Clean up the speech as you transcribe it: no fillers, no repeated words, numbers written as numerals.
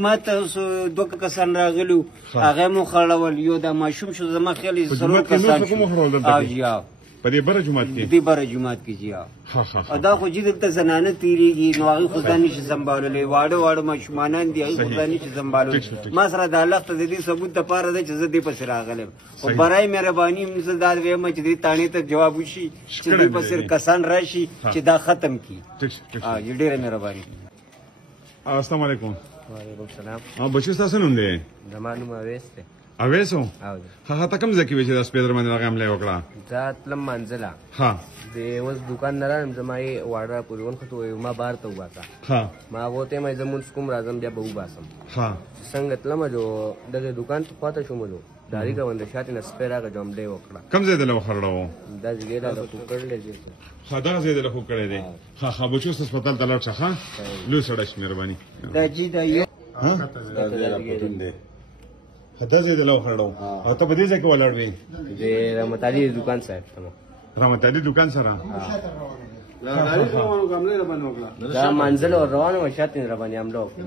جمعه ته دوه کسان راغلو هغه مو خړول یو د ماشوم شو زما خیال سلو کسان او جیا په دې بره جمعات کې دې بره جمعات کې جیا دا خو چې دلته زنانه تیریږي نو هغه خو ځان نشي سمبالولی واړه ماشومانان دي هغه خو ځان نشي سمبالولی ما سره د الله ته د دې ثبوت دپاره ده چې زه دې پسې راغلم خو برای مهرباني زه دا وایم چې دې تاڼې ته جواب وشي چې دې پسې کسان راشي چې دا ختم کړي ډېره مهرباني السلام علیکم وعلیکم السلام بچو ستاسو نوم دی زما نوم اویس دی اویس و هغه ته کوم ځای کې وې چې د سپیډر باندې هغه حمله وکړه زه تلم منزله د اوس دوکان نه رالم زما یې واړه پورې ونښتو ما بار ته وباسه ما هغو ته یې زه مونځ کوم راځم بیا به وباسم څنګه تلمه جو دغې دوکان ته خواته شوم جو د اړیکه غونډه شاته نه سپی راغی جو حمله یې وکړه کوم ځای دله وخرړو دا ځای دله خو کړلی دی دغه ځای دله خو کړی دی بچو هسپتال ته لاړ شه ښه لوی سړی شي مهرباني دا جي دا یو دا ځای دله وخرړو او ته په دې ځای کې ولاړ وې د رحمت علي دوکان صاحب ته رحمت علي دوکان سره دا منزل ور روانه و شاته نه راباندې حمله وکړه